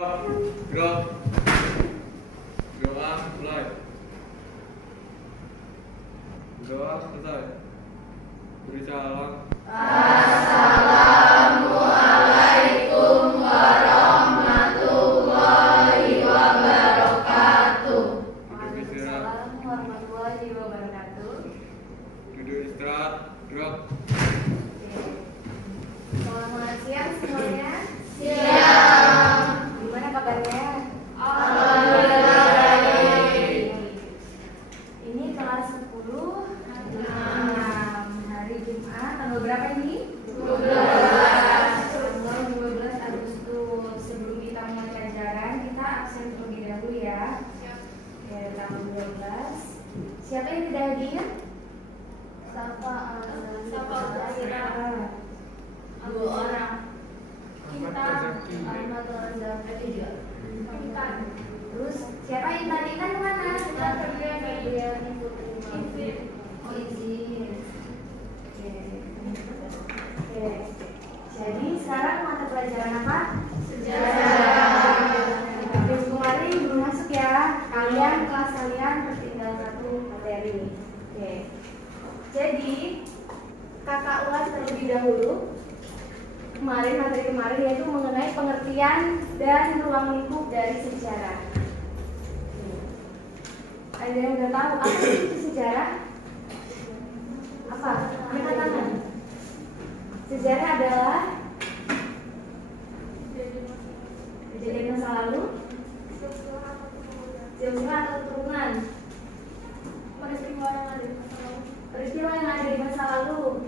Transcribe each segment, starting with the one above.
Gerak. Doa mulai. Doa selesai. Beri salam. Assalamualaikum warahmatullahi wabarakatuh. Waalaikumsalam warahmatullahi wabarakatuh. Duduk istirahat. Gerak. Selamat siang semuanya. Siang. Gimana kabarnya? Alhamdulillah baik. Ini kelas 10 hari Jumat tanggal berapa ini? 12. Tanggal 12 Agustus. Sebelum kita mulai pelajaran, kita absen terlebih dahulu ya. Oke, tanggal 12. Siapa yang tidak hadir? Siapa Dua orang. Ahmad Razaki juga. Terus siapa yang tadi kan kemana? Febriani Putri. Oh, izin. Oke. Jadi sekarang mata pelajaran apa? Sejarah. Minggu kemarin belum masuk ya. Kelas kalian tertinggal satu materi. Oke. Jadi kakak ulas terlebih dahulu. Materi kemarin yaitu mengenai pengertian dan ruang lingkup dari sejarah. Ada yang udah tahu apa sih itu sejarah? Apa? Angkat tangan. Sejarah adalah kejadian masa lalu, silsilah atau turunan peristiwa yang ada di masa lalu,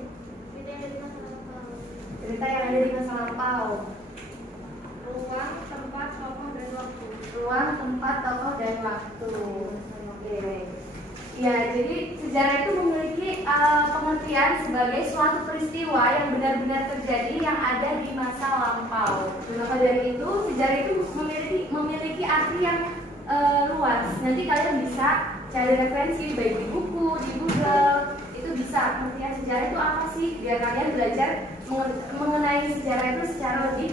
cerita yang ada di masa lampau, Ruang, tempat, tokoh, dan waktu. ruang, tempat, tokoh, dan waktu. Oke. Ya, jadi sejarah itu memiliki pengertian sebagai suatu peristiwa yang benar-benar terjadi yang ada di masa lampau. Maka dari itu, sejarah itu memiliki arti yang luas. Nanti kalian bisa cari referensi baik di buku, di Google, itu bisa. Pengertian sejarah itu apa sih? Biar kalian belajar mengenai sejarah itu secara lebih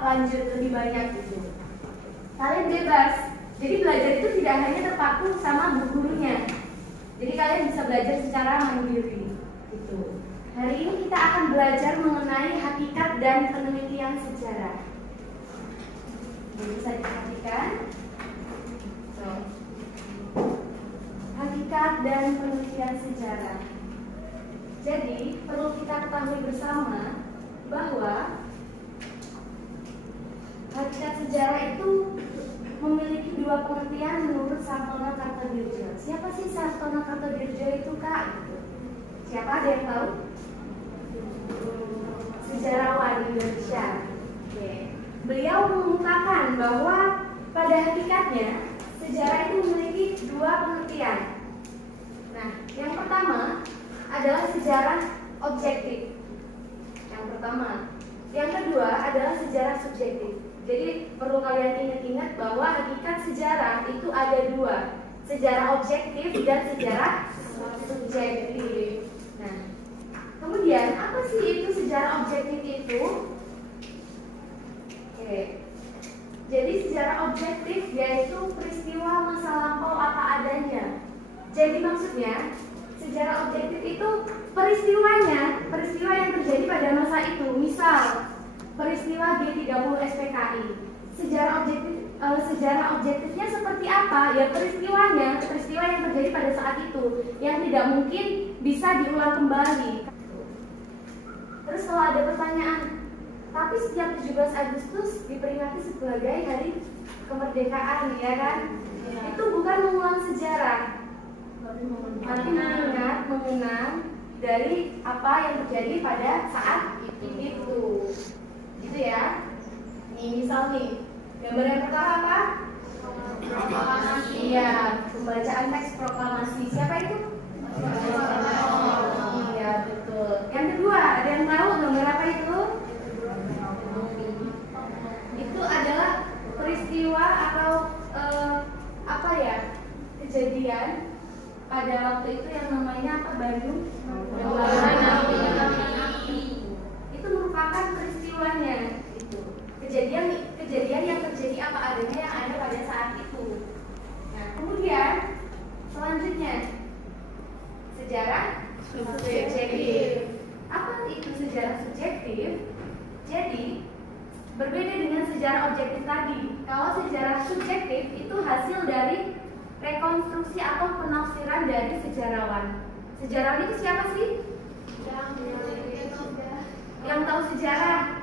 lanjut, lebih banyak gitu. Kalian bebas. Jadi belajar itu tidak hanya terpaku sama gurunya. Jadi kalian bisa belajar secara mandiri gitu. Hari ini kita akan belajar mengenai hakikat dan penelitian sejarah. Jadi bisa diperhatikan. Hakikat dan penelitian sejarah. Jadi perlu kita ketahui bersama bahwa hakikat sejarah itu memiliki dua pengertian menurut Sartono Kartodirjo. Siapa sih Sartono Kartodirjo itu, Kak? Siapa, ada yang tahu? Sejarawan Indonesia. Oke. Beliau mengungkapkan bahwa pada hakikatnya sejarah itu memiliki dua pengertian. Nah, yang pertama adalah sejarah objektif. Yang pertama. Yang kedua adalah sejarah subjektif. Jadi perlu kalian ingat-ingat bahwa hakikat sejarah itu ada dua, sejarah objektif dan sejarah subjektif. Nah, kemudian apa sih itu sejarah objektif itu? Oke. Jadi sejarah objektif yaitu peristiwa masa lampau apa adanya. Jadi maksudnya sejarah objektif itu peristiwanya, peristiwa yang terjadi pada masa itu. Misal peristiwa G30 SPKI. Sejarah objektifnya seperti apa? Ya peristiwanya, peristiwa yang terjadi pada saat itu yang tidak mungkin bisa diulang kembali. Terus kalau ada pertanyaan, tapi setiap 17 Agustus diperingati sebagai hari kemerdekaan, ya kan? Ya. Itu bukan mengulang sejarah, tapi mengenang dari apa yang terjadi pada saat itu. Gitu ya. Nih misal nih, gambar yang pertama apa? Proklamasi. Iya, pembacaan teks proklamasi. Siapa itu? Iya, betul. Yang kedua, ada yang tahu gambar apa itu? Itu adalah peristiwa atau kejadian pada waktu itu yang namanya apa? Bandung. Itu merupakan peristiwanya. kejadian yang terjadi apa adanya yang ada pada saat itu. Nah, kemudian selanjutnya sejarah subjektif. Apa itu sejarah subjektif? Jadi berbeda dengan sejarah objektif tadi. Kalau sejarah subjektif itu hasil dari rekonstruksi atau penafsiran dari sejarawan. Sejarawan itu siapa sih? Yang tahu sejarah,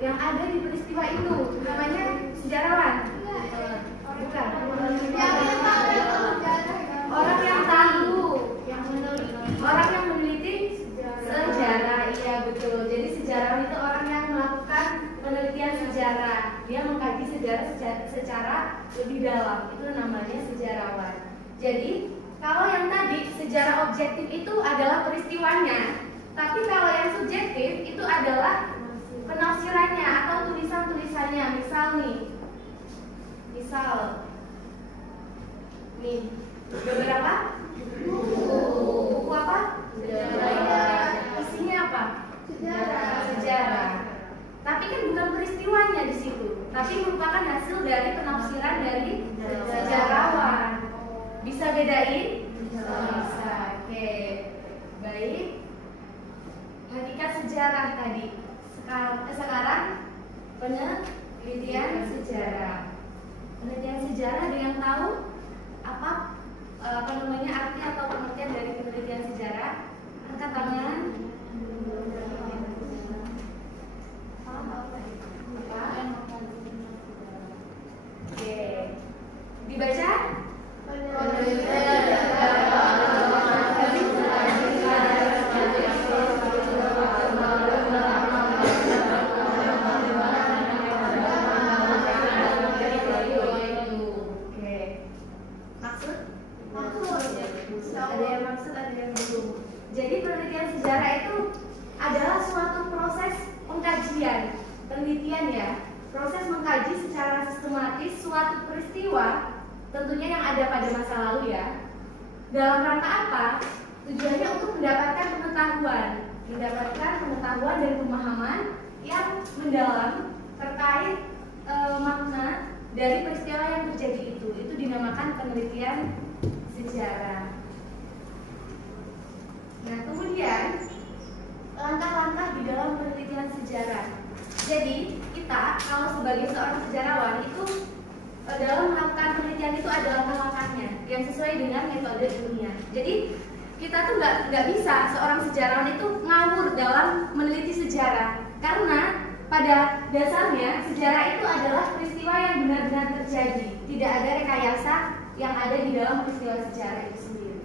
yang ada di peristiwa itu namanya sejarawan. Bukan. Orang yang tahu, orang yang meneliti sejarah. Iya betul. Jadi sejarawan itu orang yang melakukan penelitian sejarah. Dia mengkaji sejarah secara lebih dalam. Itu namanya sejarawan. Jadi kalau yang tadi sejarah objektif itu adalah peristiwanya, tapi kalau yang subjektif itu adalah penafsirannya atau tulisan-tulisannya. Misal nih beberapa buku apa? Isinya apa? Sejarah. Tapi kan bukan peristiwanya di situ, tapi merupakan hasil dari penafsiran dari sejarawan. Bisa bedain? Bisa. Oke. Baik. Hakikat sejarah tadi. Sekarang penelitian sejarah. Penelitian sejarah ada yang tahu apa namanya arti atau pengertian dari penelitian sejarah? Angkat tangan. Oke. Dibaca? Jadi penelitian sejarah itu adalah suatu proses pengkajian, penelitian ya, proses mengkaji secara sistematis suatu peristiwa, tentunya yang ada pada masa lalu ya. Dalam rangka apa? Tujuannya untuk mendapatkan pengetahuan dan pemahaman yang mendalam terkait makna dari peristiwa yang terjadi itu. Itu dinamakan penelitian sejarah. Nah, kemudian langkah-langkah di dalam penelitian sejarah. Jadi, kita kalau sebagai seorang sejarawan itu dalam melakukan penelitian itu ada langkah-langkahnya yang sesuai dengan metode ilmiah. Jadi, kita tuh nggak bisa seorang sejarawan itu ngawur dalam meneliti sejarah, karena pada dasarnya sejarah itu adalah peristiwa yang benar-benar terjadi. Tidak ada rekayasa yang ada di dalam peristiwa sejarah itu sendiri.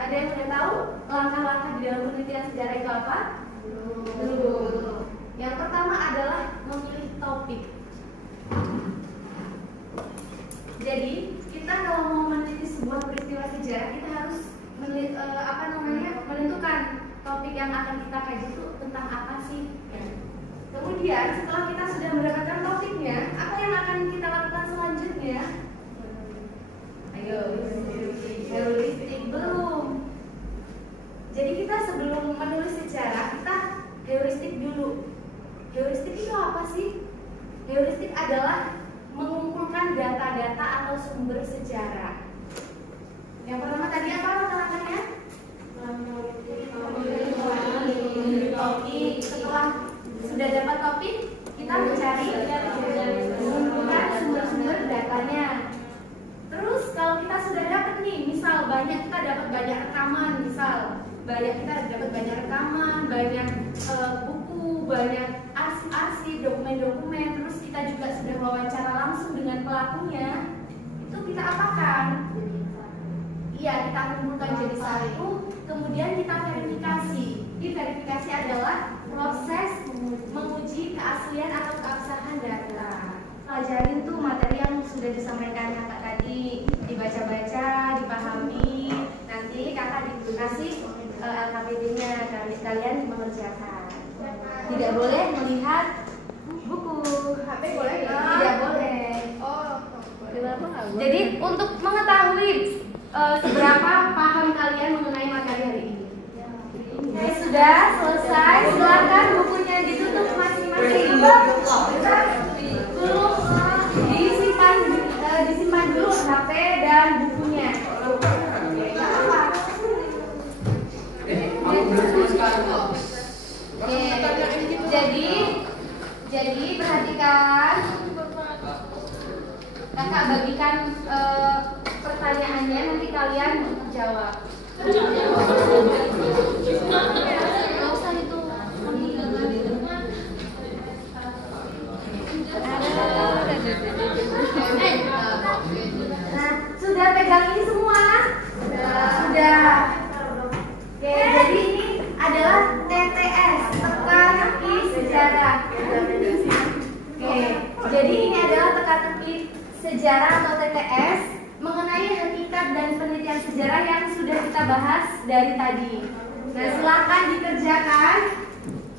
Ada yang sudah tahu langkah-langkah di dalam penelitian sejarah itu apa? Belum. Yang pertama adalah memilih topik. Jadi kita kalau mau meneliti sebuah peristiwa sejarah, kita harus menentukan topik yang akan kita kaji itu tentang apa sih. Kemudian setelah kita sudah mendapatkan topiknya, apa yang akan kita lakukan selanjutnya? Ayo, heuristik belum. Jadi kita sebelum menulis sejarah, kita heuristik dulu. Heuristik itu apa sih? Heuristik adalah mengumpulkan data-data atau sumber sejarah. Yang pertama tadi apa langkah-langkahnya? Memilih topik. Setelah sudah dapat topik, kita mencari mengumpulkan sumber-sumber datanya. Terus kalau kita sudah dapat nih, misal kita dapat banyak rekaman, banyak buku, banyak arsip, dokumen-dokumen, terus kita juga sudah wawancara langsung dengan pelakunya, itu kita apakan? Iya, kita kumpulkan jadi satu, kemudian kita verifikasi. Verifikasi adalah proses menguji keaslian atau keabsahan data. Pelajarin tuh materi yang sudah disampaikan kakak tadi, dibaca-baca, dipahami, nanti kakak dikasih LKPD-nya, kalian mengerjakan. Tidak boleh melihat buku. HP boleh ya? Tidak boleh. Oh, Jadi untuk mengetahui seberapa paham kalian mengenai materi hari ini, sudah Sudah selesai, silakan bukunya ditutup masing-masing. Belum disimpan dulu HP dan bukunya. Oke, nggak apa-apa. Oke, jadi perhatikan. Kakak bagikan pertanyaannya, nanti kalian jawab. Nggak usah itu. Nah, sudah pegang ini semua? Sudah. Oke, jadi ini adalah TTS, teka-teki sejarah. Oke, jadi ini adalah teka-teki sejarah atau TTS mengenai hakikat dan penelitian sejarah yang sudah kita bahas dari tadi. Nah, silakan dikerjakan.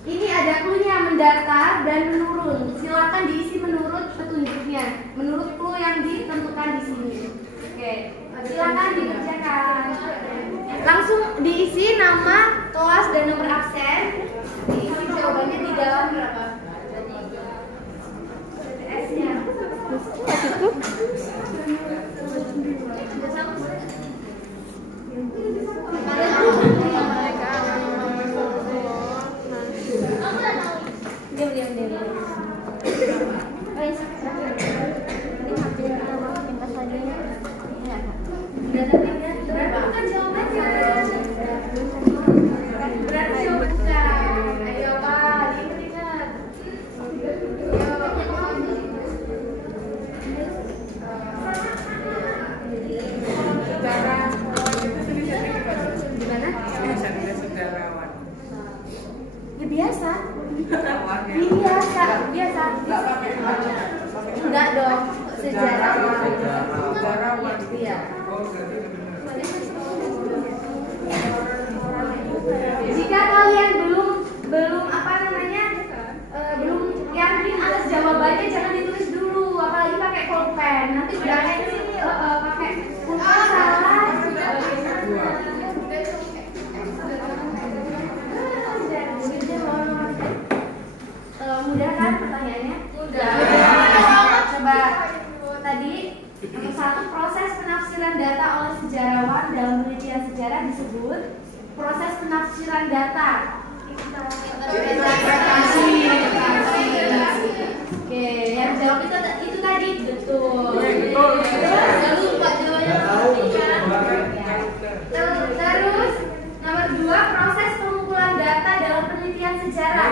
Ini ada clue-nya, mendaftar dan menurun. Silakan diisi menurut petunjuknya, menurut clue yang ditentukan di sini. Oke, silakan dikerjakan. Langsung diisi nama, kelas dan nomor absen. Diisi jawabannya di dalam berapa? TTS-nya. Enggak dong, sejarawan. Iya. Jika kalian belum apa namanya, belum yakin atas jawabannya, jangan ditulis dulu, apalagi pakai pulpen. Nanti udah kayak ini pakai pulpen salah. Mudah kan pertanyaannya? Mudah. Coba tadi nomor 1, proses penafsiran data oleh sejarawan dalam penelitian sejarah disebut proses penafsiran data. Interpretasi. Oke, yang jawab itu tadi betul. Jangan lupa jawabannya. Terus nomor 2, proses pengumpulan data dalam penelitian sejarah.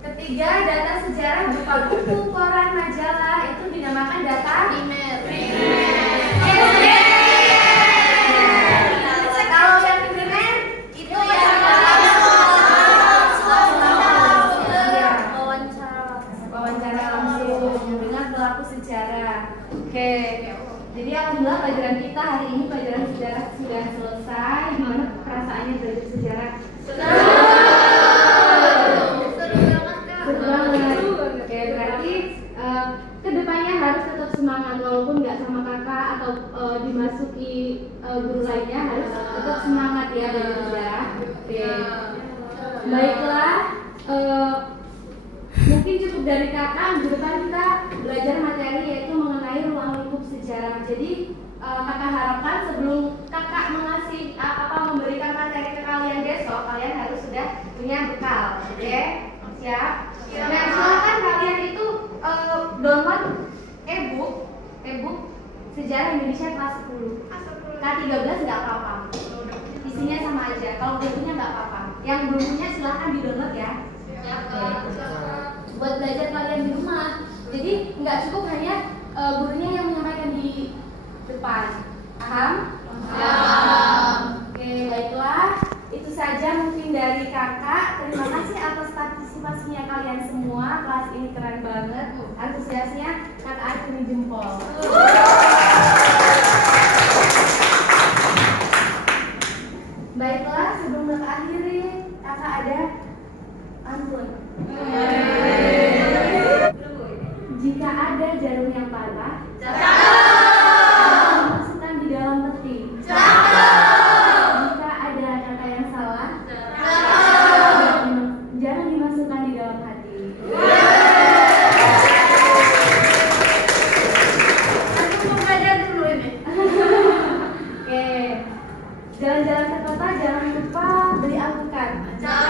Ketiga, data sejarah berupa buku, koran, majalah itu dinamakan data primer. Kalau yang primer itu wawancara langsung dengan pelaku sejarah. Oke, jadi alhamdulillah pelajaran kita hari ini pelajaran sejarah sudah selesai. Gimana perasaannya belajar sejarah? Oke, berarti kedepannya harus tetap semangat walaupun nggak sama kakak atau dimasuki guru lainnya, harus tetap semangat ya belajar sejarah. Oke, baiklah, mungkin cukup dari kakak. Minggu depan kita belajar materi yaitu mengenai ruang lingkup sejarah. Jadi kakak harapkan sebelum kakak memberikan materi ke kalian besok, kalian harus sudah punya bekal. Oke, siap? Nah, silakan kalian itu download e-book Sejarah Indonesia kelas 10. K13 nggak apa-apa. Isinya sama aja. Kalau belum punya nggak apa-apa. Yang belum punya silahkan di-download ya. Buat belajar kalian di rumah. Jadi nggak cukup hanya gurunya yang menyampaikan di depan. Paham? Oke, baiklah. Itu saja mungkin dari kakak. Terima kasih atas partisipasinya kalian semua. Kelas ini keren banget. Antusiasnya kakak acungi jempol. Baiklah, sebelum kakak akhiri, kakak ada pantun. Jika ada jarum yang patah, masukkan di dalam peti. Jalan-jalan ke kota jangan lupa beli alpukat. Jangan